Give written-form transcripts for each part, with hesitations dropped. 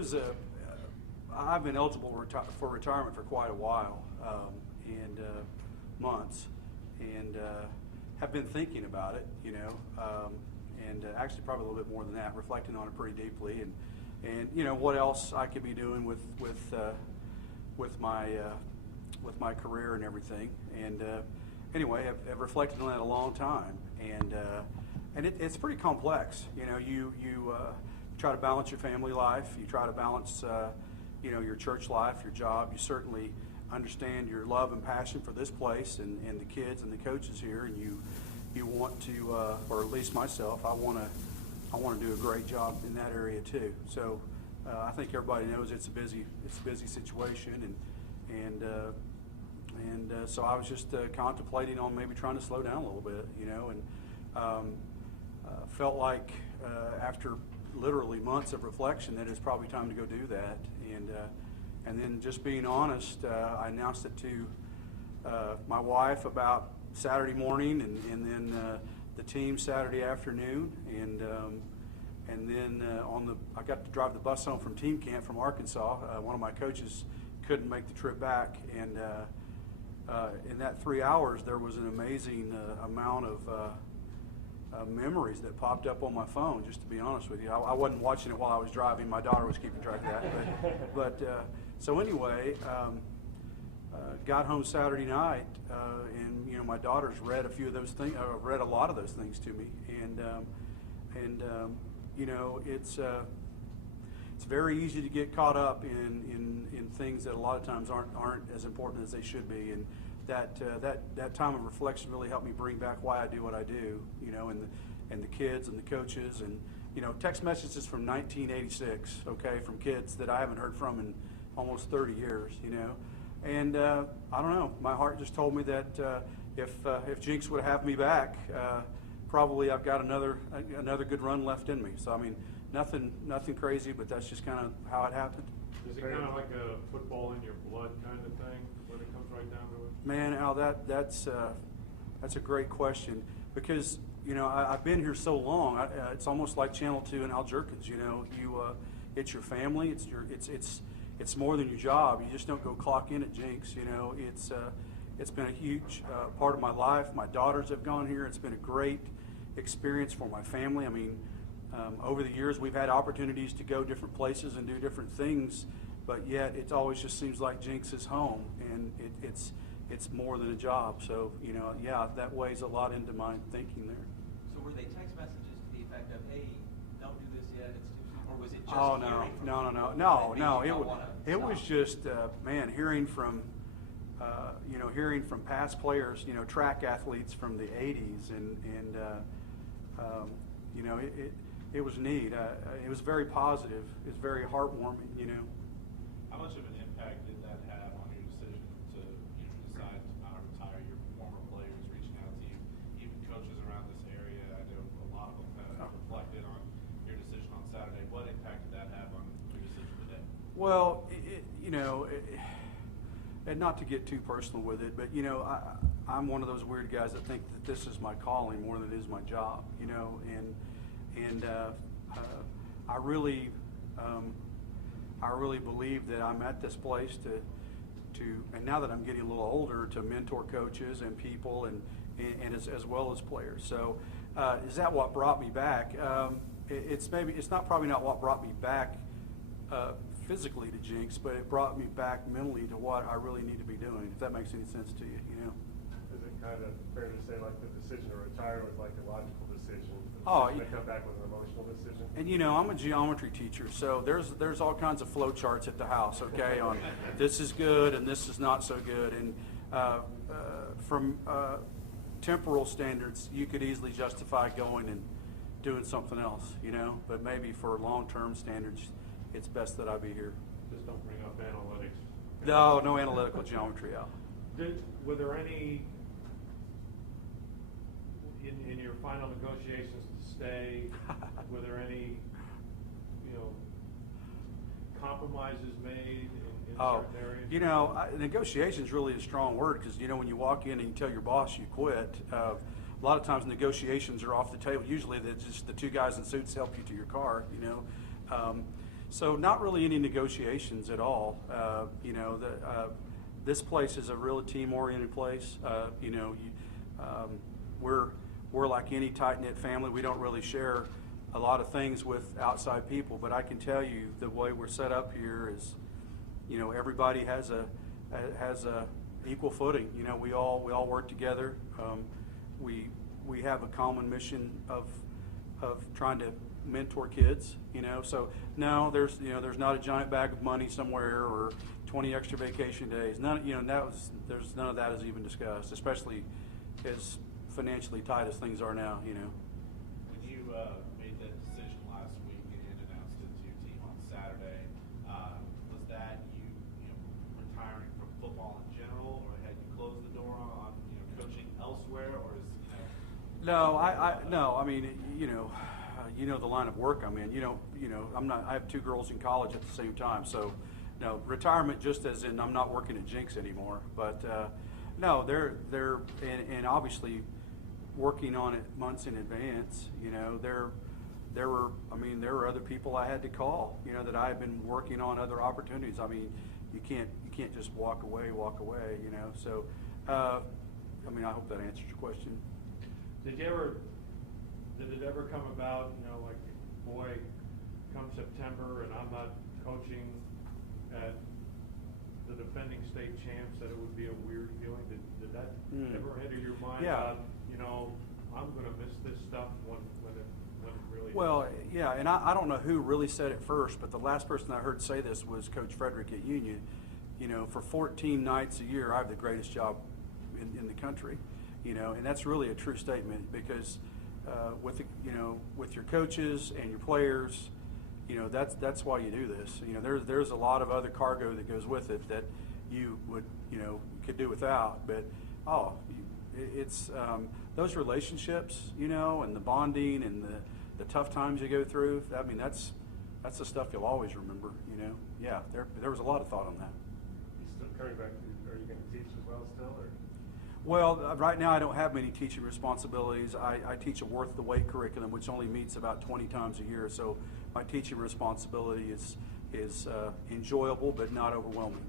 was I've been eligible for retirement for quite a while, and months, and have been thinking about it, you know, and actually probably a little bit more than that, reflecting on it pretty deeply, and you know what else I could be doing with my career and everything, and anyway, I've reflected on that a long time, and it's pretty complex. You know, you try to balance your family life, you try to balance you know, your church life, your job. You certainly understand your love and passion for this place and the kids and the coaches here, and you want to, or at least myself, I want to do a great job in that area too. So I think everybody knows it's a busy situation, and so I was just contemplating on maybe trying to slow down a little bit, you know, and felt like after literally months of reflection that it's probably time to go do that, and then just being honest, I announced it to my wife about Saturday morning, and then the team Saturday afternoon, and then I got to drive the bus home from team camp from Arkansas. One of my coaches couldn't make the trip back, and in that 3 hours there was an amazing amount of memories that popped up on my phone, just to be honest with you. I wasn't watching it while I was driving. My daughter was keeping track of that. But so anyway, got home Saturday night, and you know, my daughter's read a few of those things, read a lot of those things to me, and you know, it's very easy to get caught up in things that a lot of times aren't as important as they should be, and that time of reflection really helped me bring back why I do what I do, you know, and the kids and the coaches, and you know, text messages from 1986, okay, from kids that I haven't heard from in almost 30 years, you know, and I don't know, my heart just told me that if Jenks would have me back, probably I've got another good run left in me. So I mean, nothing crazy, but that's just kind of how it happened. Is it kind of like a football in your blood kind of thing when it comes right down to it? Man, Al, that's a great question, because you know I've been here so long. It's almost like Channel 2 and Al Jerkins. You know, it's your family. It's more than your job. You just don't go clock in at Jenks. You know, it's been a huge part of my life. My daughters have gone here. It's been a great experience for my family. I mean, over the years we've had opportunities to go different places and do different things, but yet it always just seems like Jenks is home, and it's more than a job. So you know, yeah, that weighs a lot into my thinking there. So were they text messages to the effect of, "Hey, don't do this yet, it's too soon," or was it just? Oh no! It was just man, hearing from you know, hearing from past players, you know, track athletes from the '80s, and you know, it was neat. It was very positive. It was very heartwarming, you know. How much of an impact did that have on your decision to, you know, decide to not retire? Your former players reaching out to you, even coaches around this area. I know a lot of them kind of reflected on your decision on Saturday. What impact did that have on your decision today? Well, you know, and not to get too personal with it, but you know, I'm one of those weird guys that think that this is my calling more than it is my job. You know, and I really believe that I'm at this place to, and now that I'm getting a little older, to mentor coaches and people and as well as players. So is that what brought me back? It's probably not what brought me back physically to Jenks, but it brought me back mentally to what I really need to be doing, if that makes any sense to you, you know. Is it kind of fair to say like the decision to retire was like a logical decision? To come back with an emotional decision? And you know, I'm a geometry teacher, so there's all kinds of flow charts at the house, okay, on this is good and this is not so good, and from temporal standards, you could easily justify going and doing something else, you know, but maybe for long-term standards, it's best that I be here. Just don't bring up analytics. No analytical geometry out. Were there any, in your final negotiations to stay, were there any, you know, compromises made in certain areas? You know, negotiation is really a strong word, because, you know, when you walk in and you tell your boss you quit, a lot of times negotiations are off the table. Usually just the two guys in suits help you to your car, you know. So not really any negotiations at all. This place is a really team-oriented place. We're like any tight-knit family. We don't really share a lot of things with outside people, but I can tell you the way we're set up here is, everybody has a equal footing. We all work together. We have a common mission of trying to mentor kids. So no, there's not a giant bag of money somewhere or 20 extra vacation days. None of that is even discussed, especially as financially tight as things are now. When you made that decision last week and announced it to your team on Saturday, was that you retiring from football in general, or had you closed the door on coaching elsewhere, or is No, I mean, the line of work I'm in. I have 2 girls in college at the same time, so no, retirement just as in I'm not working at Jenks anymore. But no, they're and obviously working on it months in advance. There were other people I had to call. That I had been working on other opportunities. I mean, you can't just walk away. So I hope that answers your question. Did it ever come about, like, boy, come September and I'm not coaching at the defending state champs, that it would be a weird feeling? Did that ever enter your mind? Yeah. About, I'm going to miss this stuff when it really Well, yeah, and I don't know who really said it first, but the last person I heard say this was Coach Frederick at Union. For 14 nights a year, I have the greatest job in the country. And that's really a true statement, because with your coaches and your players, that's why you do this. There's a lot of other cargo that goes with it that you would could do without, but it's those relationships, and the bonding and the tough times you go through. I mean, that's the stuff you'll always remember. Yeah, there was a lot of thought on that. You still coming back? Are you going to teach as well still, or? Well, right now I don't have many teaching responsibilities. I teach a worth the wait curriculum, which only meets about 20 times a year. So my teaching responsibility is enjoyable but not overwhelming.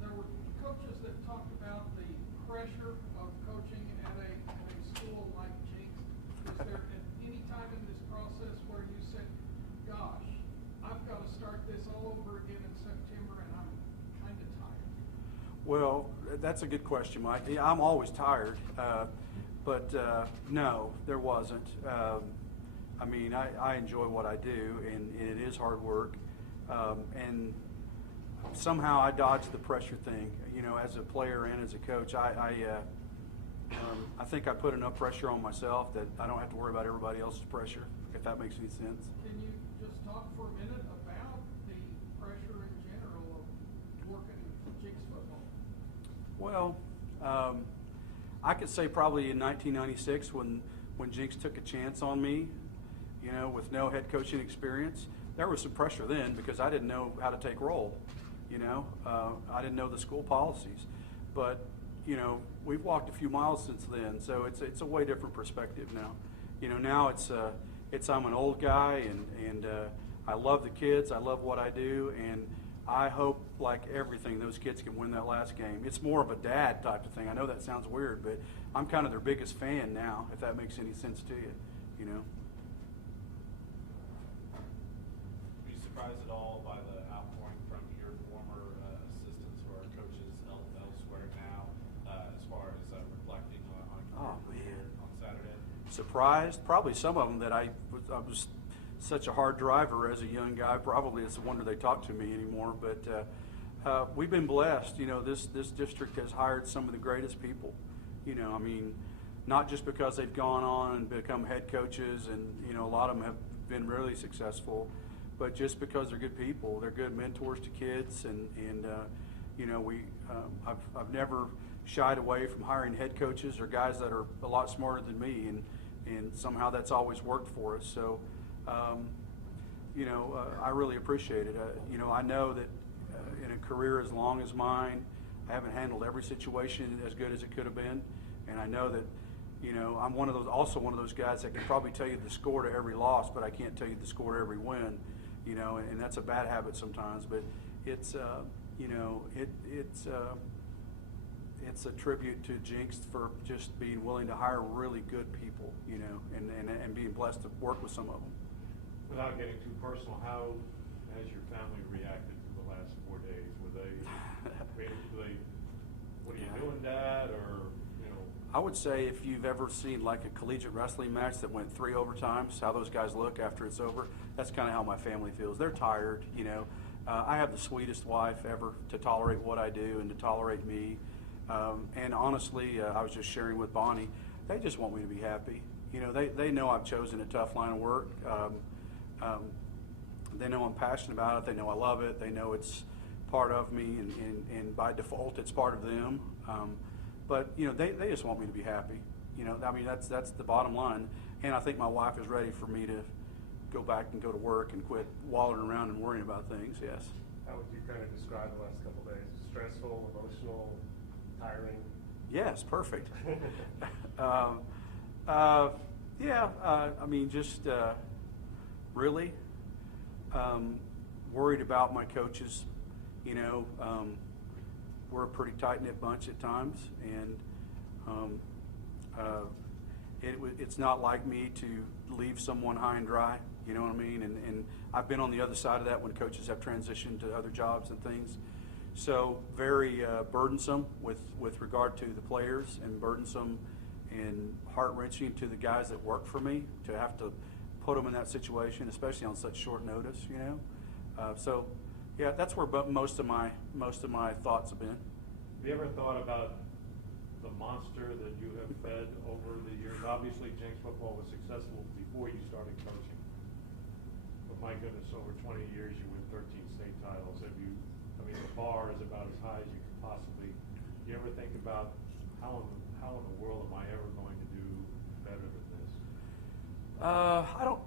There were coaches that talked about the pressure of coaching at a school like Jenks. Is there at any time in this process where you said, "Gosh, I've got to start this all over again in September, and I'm kind of tired"? Well, that's a good question, Mike. Yeah, I'm always tired, but no, there wasn't. I enjoy what I do, and it is hard work. And somehow I dodged the pressure thing. As a player and as a coach, I think I put enough pressure on myself that I don't have to worry about everybody else's pressure, if that makes any sense. Can you just talk for a minute about the pressure in general of working Jenks football? Well, I could say probably in 1996 when Jenks took a chance on me, with no head coaching experience, there was some pressure then because I didn't know how to take roll. I didn't know the school policies, but we've walked a few miles since then, so it's a way different perspective now. Now it's I'm an old guy and I love the kids, I love what I do, and I hope, like everything, those kids can win that last game. It's more of a dad type of thing. I know that sounds weird, but I'm kind of their biggest fan now, if that makes any sense to you. Were you surprised at all by the outpouring from your former assistants or coaches elsewhere now, as far as reflecting on Saturday? Surprised? Probably some of them that I was such a hard driver as a young guy. Probably it's a wonder they talk to me anymore. But we've been blessed. This district has hired some of the greatest people. Not just because they've gone on and become head coaches, and a lot of them have been really successful, but just because they're good people. They're good mentors to kids, and I've never shied away from hiring head coaches or guys that are a lot smarter than me, and somehow that's always worked for us. So. I really appreciate it. I know that in a career as long as mine, I haven't handled every situation as good as it could have been, and I know that You know, I'm also one of those guys that can probably tell you the score to every loss, but I can't tell you the score to every win. You know, and that's a bad habit sometimes. But it's you know, it's a tribute to Jenks for just being willing to hire really good people. You know, and being blessed to work with some of them. Without getting too personal, how has your family reacted to the last 4 days? Were they, what are you doing, Dad? Or, you know? I would say if you've ever seen like a collegiate wrestling match that went 3 overtimes, how those guys look after it's over, that's kind of how my family feels. They're tired, you know. I have the sweetest wife ever to tolerate what I do and to tolerate me. And honestly, I was just sharing with Bonnie, they just want me to be happy. You know, they know I've chosen a tough line of work. They know I'm passionate about it. They know I love it. They know it's part of me, and by default, it's part of them. But you know, they just want me to be happy. You know, I mean, that's the bottom line. And I think my wife is ready for me to go back and go to work and quit wallowing around and worrying about things. Yes. How would you kind of describe the last couple of days? Stressful, emotional, tiring? Yes, perfect. I mean, just really worried about my coaches. You know, we're a pretty tight-knit bunch at times, and it's not like me to leave someone high and dry. You know what I mean? And I've been on the other side of that when coaches have transitioned to other jobs and things. So very burdensome with regard to the players, and burdensome and heart-wrenching to the guys that work for me to have to put them in that situation, especially on such short notice. You know, so yeah, that's where most of my thoughts have been. Have you ever thought about the monster that you have fed over the years? Obviously, Jenks football was successful before you started coaching. But my goodness, over 20 years, you win 13 state titles. I mean, the bar is about as high as you could possibly. Do you ever think about how in the world am I ever going to do better than this? I don't.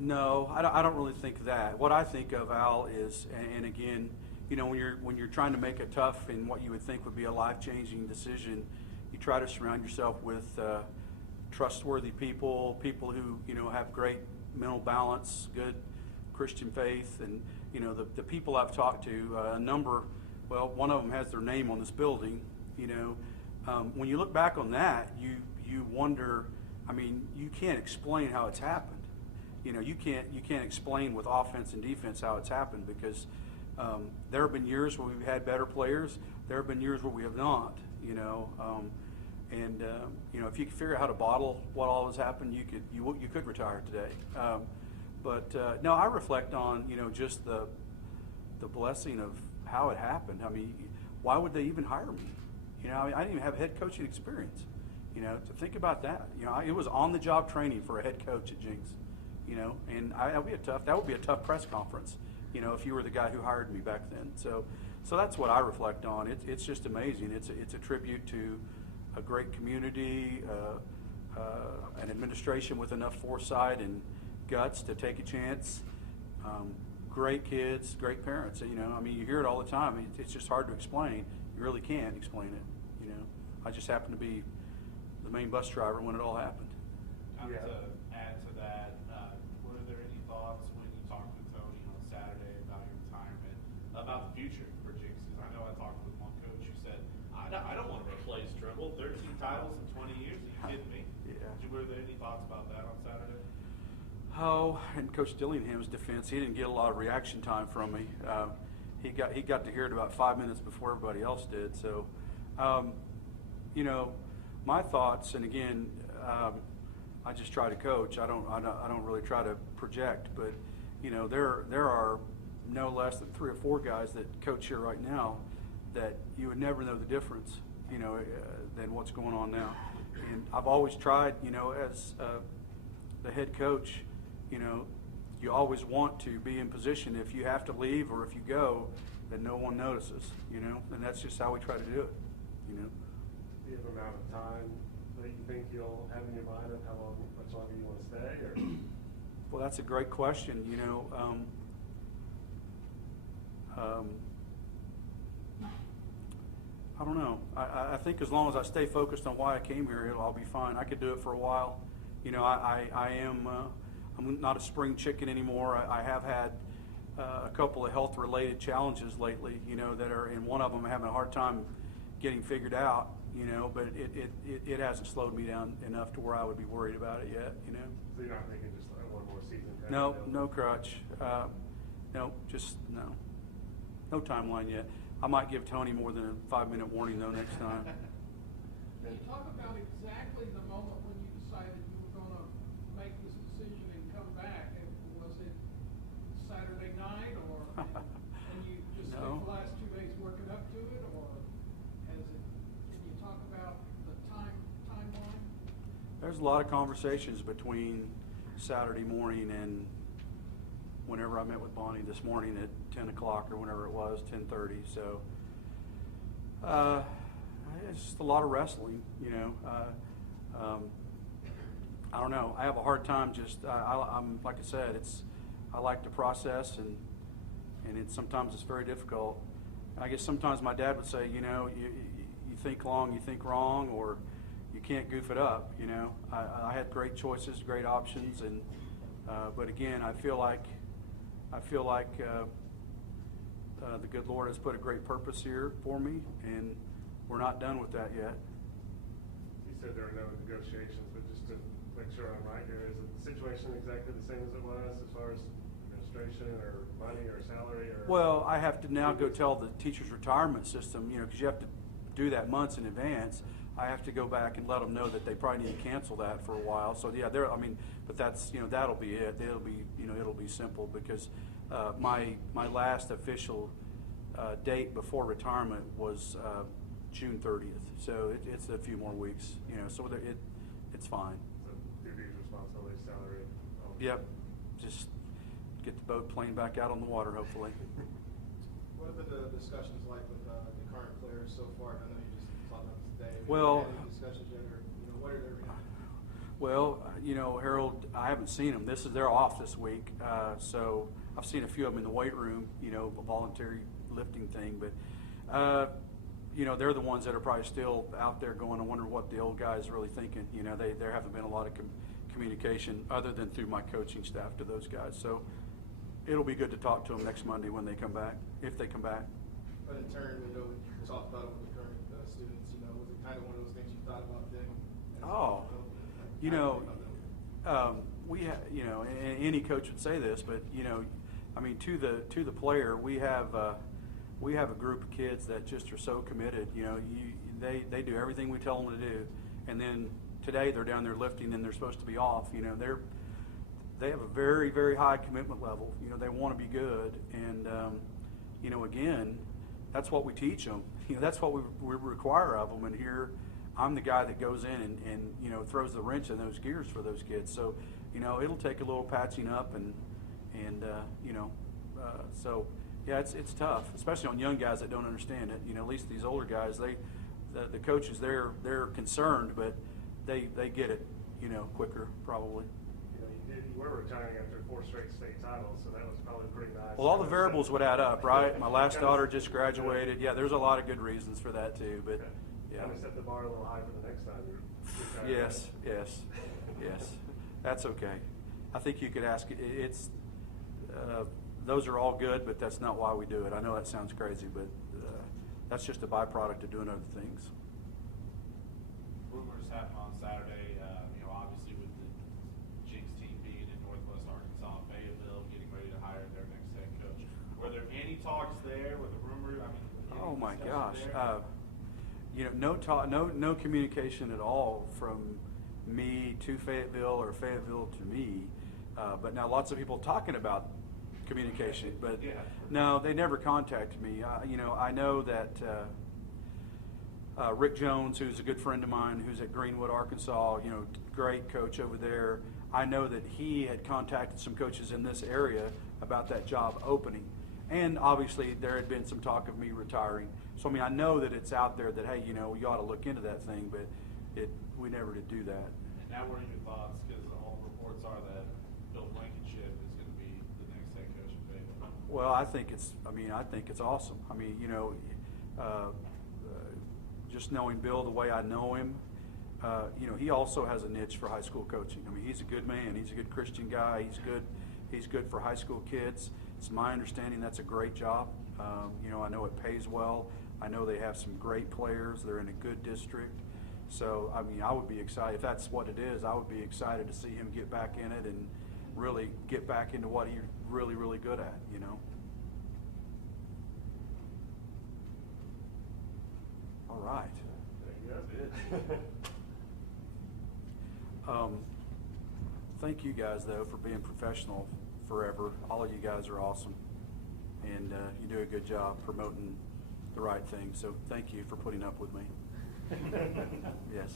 No, I don't really think that. What I think of, Al, is, and again, you know, when you're trying to make a tough and what you would think would be a life-changing decision, you try to surround yourself with trustworthy people who, you know, have great mental balance, good Christian faith, and you know, the people I've talked to, one of them has their name on this building. You know, when you look back on that, you wonder. I mean, you can't explain how it's happened. You know, you can't explain with offense and defense how it's happened, because there have been years where we've had better players. There have been years where we have not. You know, you know, if you could figure out how to bottle what all has happened, you could retire today. No, I reflect on, you know, just the blessing of how it happened. I mean, why would they even hire me? You know, I didn't even have head coaching experience. You know, to think about that. You know, it was on-the-job training for a head coach at Jenks. You know, and that would be a tough press conference. You know, if you were the guy who hired me back then. So that's what I reflect on. It's just amazing. It's a tribute to a great community, an administration with enough foresight and guts to take a chance. Great kids, great parents. You know, I mean, you hear it all the time. It's just hard to explain. You really can't explain it. You know, I just happened to be the main bus driver when it all happened. To add to that, were there any thoughts when you talked with Tony on Saturday about your retirement, about the future for Jenks? Because I know I talked with one coach who said, I don't want to replace Trimble. 13 titles in 20 years? Are you kidding me? Yeah. Were there any thoughts about that on Saturday? Oh, in Coach Dillingham's defense, he didn't get a lot of reaction time from me. He got to hear it about 5 minutes before everybody else did. So, you know, my thoughts, and again, I just try to coach. I don't really try to project. But you know, there are no less than 3 or 4 guys that coach here right now that you would never know the difference, you know, than what's going on now. And I've always tried, you know, as the head coach, you know, you always want to be in position if you have to leave or if you go, that no one notices, you know, and that's just how we try to do it, you know. Do you have an amount of time that you think you'll have in your mind of much longer you want to stay? Or? Well, that's a great question. You know, I don't know. I think as long as I stay focused on why I came here, I'll be fine. I could do it for a while. You know, I'm not a spring chicken anymore. I have had a couple of health-related challenges lately, you know, that are, and one of them I'm having a hard time getting figured out, you know, but it hasn't slowed me down enough to where I would be worried about it yet, you know. So you're not thinking just like one more season? No, no crutch. No, just no. No timeline yet. I might give Tony more than a 5-minute warning though next time. Can you talk about exactly the moment when you decided you were gonna make this decision and come back? And was it Saturday night, or and you just No. spent the last 2 days working up to it, or has it? Can you talk about the timeline? There's a lot of conversations between Saturday morning and whenever I met with Bonnie this morning at 10 o'clock or whenever it was, 10:30. So it's just a lot of wrestling, you know. I don't know. I have a hard time just, I'm like I said, I like to process, and sometimes it's very difficult. I guess sometimes my dad would say, you know, you think long, you think wrong, or you can't goof it up, you know. I had great choices, great options, and but again, I feel like the good Lord has put a great purpose here for me, and we're not done with that yet. You said there are no negotiations, but just to make sure I'm right here, is the situation exactly the same as it was as far as administration or money or salary? Or Well, I have to now go tell the teacher's retirement system, you know, because you have to do that months in advance. I have to go back and let them know that they probably need to cancel that for a while. So yeah, but that's, you know, that'll be it. It'll be, you know, it'll be simple because my last official date before retirement was June 30th. So it's a few more weeks, you know. So it's fine. So duties, responsibilities, salary. Yep. Just get the boat plane back out on the water, hopefully. What have been the discussions like with the current players so far? I know you just talked about this today. Well, have you had any discussions yet, or you know, what are their reactions? Well, you know, Harold, I haven't seen them. They're off this week, so I've seen a few of them in the weight room, you know, a voluntary lifting thing. But you know, they're the ones that are probably still out there going, I wonder what the old guys are really thinking. You know, there haven't been a lot of communication other than through my coaching staff to those guys. So it'll be good to talk to them next Monday when they come back, if they come back. But in turn, you know, you talked about it with the current students. You know, was it kind of one of those things you thought about then? Oh, you know, you know, and any coach would say this, but you know, I mean, to the player, we have a group of kids that just are so committed. You know, they do everything we tell them to do, and then today they're down there lifting and they're supposed to be off. You know, they have a very, very high commitment level. You know, they want to be good, and you know, again, that's what we teach them. You know, that's what we require of them. And here, I'm the guy that goes in and you know, throws the wrench in those gears for those kids. So, you know, it'll take a little patching up, and you know, so yeah, it's tough, especially on young guys that don't understand it. You know, at least these older guys, the coaches, they're concerned, but they get it, you know, quicker probably. You know, you were retiring after 4 straight state titles, so that was probably pretty nice. Well, all the variables would add up, right? My last daughter just graduated. Yeah, there's a lot of good reasons for that too, but yeah. Kind of set the bar a little high for the next time you retire. Yes. That's okay. I think you could ask. Those are all good, but that's not why we do it. I know that sounds crazy, but that's just a byproduct of doing other things. Rumors happened on Saturday, you know, obviously with the Jenks team being in Northwest Arkansas, Fayetteville getting ready to hire their next head coach. Were there any talks there with the rumor? I mean, Oh my gosh. there? You know, no communication at all from me to Fayetteville or Fayetteville to me. But now lots of people talking about communication, but Yeah. no, they never contacted me. You know, I know that Rick Jones, who's a good friend of mine, who's at Greenwood, Arkansas, you know, great coach over there. I know that he had contacted some coaches in this area about that job opening. And obviously there had been some talk of me retiring. So, I mean, I know that it's out there that, hey, you know, you ought to look into that thing, but we never did do that. And now what are your thoughts? Because all reports are that Bill Blankenship is going to be the next head coach of Fayetteville. Well, I think it's awesome. I mean, you know, just knowing Bill the way I know him, you know, he also has a niche for high school coaching. I mean, he's a good man. He's a good Christian guy. He's good for high school kids. It's my understanding that's a great job. You know, I know it pays well. I know they have some great players. They're in a good district. So, I mean, I would be excited. If that's what it is, I would be excited to see him get back in it and really get back into what he's really, really good at, you know. All right. Thank you guys, though, for being professional forever. All of you guys are awesome. And you do a good job promoting the right thing. So thank you for putting up with me. Yes.